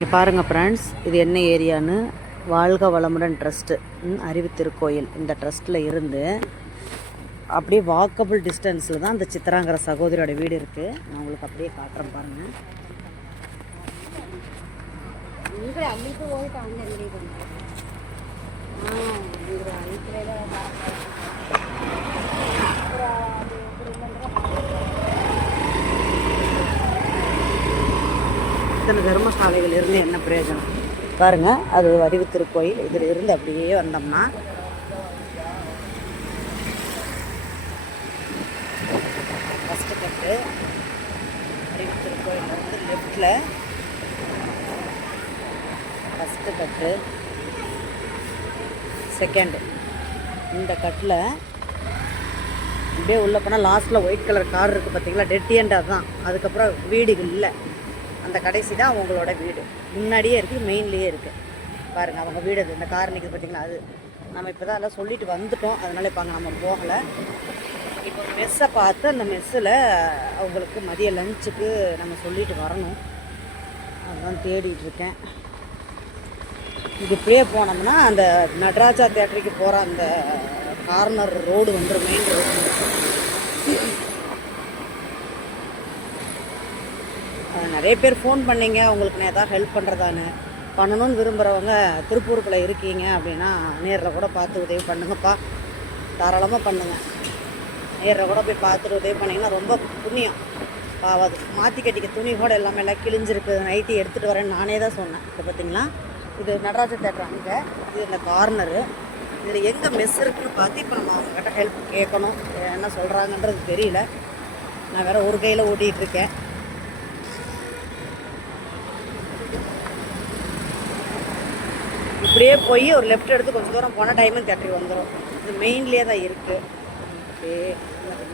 பாருங்கள் ஃப்ரெண்ட்ஸ், இது என்ன ஏரியான்னு. வாழ்க வளமுடன் ட்ரஸ்ட்டு, அறிவுத்திருக்கோயில். இந்த ட்ரஸ்ட்டில் இருந்து அப்படியே வாக்கபிள் டிஸ்டன்ஸில் தான் அந்த சித்ராங்கிற சகோதரியோட வீடு இருக்குது. நான் உங்களுக்கு அப்படியே காட்டுறேன் பாருங்கள். இத்தனை தர்மசாலைகள் இருந்து என்ன பிரயோஜனம் பாருங்கள். அது அறிவுத்திருக்கோயில். இதில் இருந்து அப்படியே வந்தோம்னா ஃபஸ்ட்டு கட்டு அறிவுத்திருக்கோயில் வந்து லெஃப்டில் ஃபஸ்ட்டு கட்டு, செகண்டு. இந்த கட்டில் அப்படியே உள்ளே போனால் லாஸ்ட்டில் ஒயிட் கலர் கார் இருக்குது பார்த்தீங்களா, டெட் எண்டாக தான். அதுக்கப்புறம் வீடுகள் இல்லை. அந்த கடைசி தான் அவங்களோட வீடு. முன்னாடியே இருக்குது, மெயின்லேயே இருக்குது பாருங்கள் அவங்க வீடு. அது இந்த கார் நிற்குது பார்த்தீங்களா, அது நம்ம இப்போ தான் எல்லாம் சொல்லிட்டு வந்துட்டோம். அதனால் இப்போ அங்கே நம்ம போகலை. இப்போ மெஸ்ஸை பார்த்து அந்த மெஸ்ஸில் அவங்களுக்கு மதிய லஞ்சுக்கு நம்ம சொல்லிட்டு வரணும். அதுதான் தேடிட்டுருக்கேன். இது இப்படியே போனோம்னா அந்த நடராஜா தேட்டருக்கு போகிற அந்த கார்னர் ரோடு வந்துடும், மெயின் ரோடு. நிறைய பேர் ஃபோன் பண்ணிங்க, உங்களுக்கு நான் எதாவது ஹெல்ப் பண்ணுறதான்னு. பண்ணணும்னு விரும்புகிறவங்க திருப்பூருக்குள்ளே இருக்கீங்க அப்படின்னா நேரில் கூட பார்த்து உதவி பண்ணுங்கப்பா. தாராளமாக பண்ணுங்கள். நேரில் கூட போய் பார்த்துட்டு உதவி பண்ணிங்கன்னா ரொம்ப புண்ணியம். அது மாற்றி கட்டிக்க துணி கூட எல்லாமே எல்லாம் கிழிஞ்சிருக்கு. நைட்டி எடுத்துகிட்டு வரேன்னு நானே தான் சொன்னேன். இப்போ பார்த்தீங்களா, இது நடராஜ தேட்டர் அங்கே, இது இந்த கார்னரு. இதில் எங்கே மெஸ் இருக்குதுன்னு பார்த்து இப்போ நம்ம அவங்கக்கிட்ட ஹெல்ப் கேட்கணும். என்ன சொல்கிறாங்கன்றது தெரியல. நான் வேறு ஒரு கையில் ஓட்டிகிட்ருக்கேன். இப்படியே போய் ஒரு லெஃப்ட் எடுத்து கொஞ்சம் தூரம் போனால் டைமண்ட் தேட்டரி வந்துடும். இது மெயின்லேயே தான் இருக்குது. அப்படியே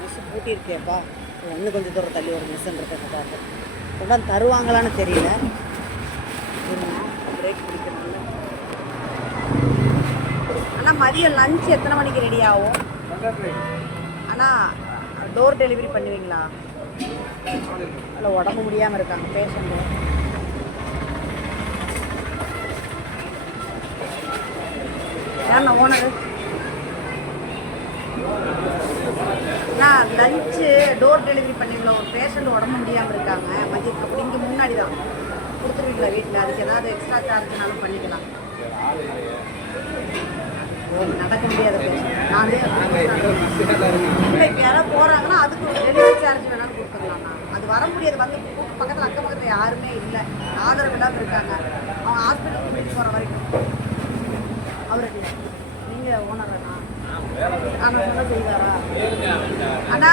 மெஸ்ஸு பூட்டியிருக்கேப்பா. இன்னும் கொஞ்சம் தூரம் தள்ளி ஒரு மெஸ்ஸுன்றது பார்த்து கொண்டாந்து தருவாங்களான்னு தெரியல. பிரேக் பிடிக்கணும்ல. ஆனால் மதியம் லஞ்ச் எத்தனை மணிக்கு ரெடி ஆகும்? ஆனால் டோர் டெலிவரி பண்ணுவீங்களா? இல்லை உடம்பு முடியாமல் இருக்காங்க பேஷண்ட்டு. யாருண்ணா ஓனரு? நான் லஞ்சு டோர் டெலிவரி பண்ணுவீங்களா? ஒரு பேஷண்ட் உடம்பு முடியாமல் இருக்காங்க மதியம். அப்படி இங்கே முன்னாடி தான் கொடுத்துருவீங்களா வீட்டில்? அதுக்கு ஏதாவது எக்ஸ்ட்ரா சார்ஜ்னாலும் பண்ணிக்கலாம். நடக்க முடியாத பேஷண்ட் நான் இல்லை. இப்போ யாராவது போகிறாங்கன்னா அதுக்கு ஒரு டெலிவரி சார்ஜ் வேணாலும் கொடுத்துக்கலாம்ண்ணா. அது வர முடியாது. வந்து பக்கத்தில் அக்கம் பக்கத்தில் யாருமே இல்லை, ஆதரவு இல்லாமல் இருக்காங்க. அவங்க ஹாஸ்பிட்டலுக்கு போயிட்டு போகிற வரைக்கும் அவருக்கு நீங்கள் ஓனரண்ணா? ஆனால் சொல்ல செய்வாரா? அண்ணா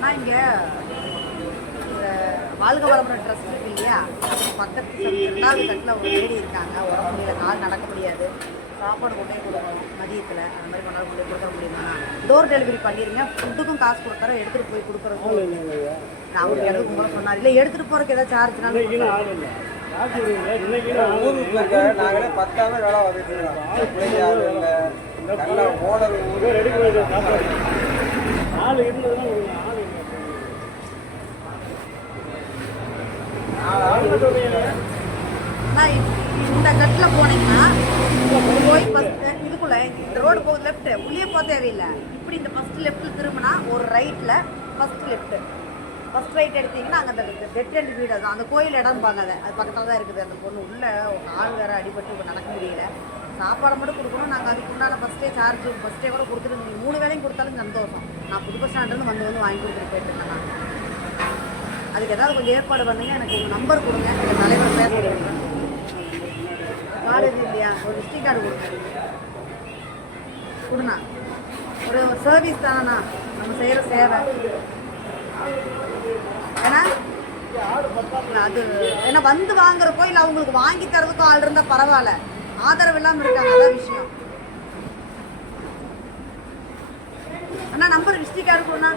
நான் இங்கே இந்த வாழ்க வளமுடன் ட்ரஸ்ட் இருக்கு இல்லையா, பக்கத்து 2வது கட்டில் ஒரு லேடி இருக்காங்க. உடம்பு முடியல, கால் நடக்க முடியாது. சாப்பாடு கொண்டே கொடுக்கணும் மதியத்தில். அந்த மாதிரி கொண்டாந்து கொண்டே கொடுக்க முடியுமா? டோர் டெலிவரி பண்ணிடுங்க. ஃபுட்டுக்கும் காசு கொடுத்தாரோ எடுத்துகிட்டு போய் கொடுக்குறோம். நான் அவருக்கு எதுவும் கூட சொன்னார். இல்லை எடுத்துகிட்டு போகிறதுக்கு ஏதாவது சார்ஜ்னாலும் நாங்களே 10 வேலை இந்த கட்டில் போனீங்கன்னா போய் இதுக்குள்ள இந்த ரோடு போகுது லெஃப்ட். உள்ளே போக தேவையில்லை. இப்படி இந்த ஃபஸ்ட் லெஃப்ட்டில் திரும்பினா ஒரு ரைட்டில் ஃபஸ்ட் லெஃப்ட்டு, ஃபஸ்ட் ரைட் எடுத்தீங்கன்னா அங்கே அந்த டெட் எண்ட் வீடு தான். அந்த கோயில் இடம் பாங்க, அது பக்கத்தில் தான் இருக்குது. அந்த பொண்ணு உள்ளே ஆள் வேறு அடிபட்டு இப்போ நடக்க முடியல. சாப்பாடை மட்டும் கொடுக்கணும். நாங்கள் அதுக்கு உண்டான ஃபஸ்ட்டே கூட கொடுத்துட்டு நீங்கள் 3 வேளையும் கொடுத்தாலும் சந்தோஷம். நான் புது பஸ் ஸ்டாண்ட்லேருந்து வந்து வாங்கி கொடுத்துட்டு போயிட்டுருக்கேன். நான் அதுக்கு ஏதாவது கொஞ்சம் ஏற்பாடு பண்ணீங்க. எனக்கு உங்கள் நம்பர் கொடுங்க, எங்கள் தலைவர் பேச கொடுக்குறேன். கார்டு இது இல்லையா? ஒரு விசிட்டிங் கார்டு கொடுண்ணா. ஒரு சர்வீஸ் தானேண்ணா நம்ம செய்கிற சேவை. ஏன்னா அது ஏன்னா வந்து வாங்குறப்போ இல்லை அவங்களுக்கு வாங்கி தரதுக்கும் ஆள் இருந்தால் பரவாயில்ல. ஆதரவு இல்லாமல் இருக்காங்க, அதான் விஷயம். அண்ணா நம்பர் விசிட்டிங் கார்டு கொடுண்ணா.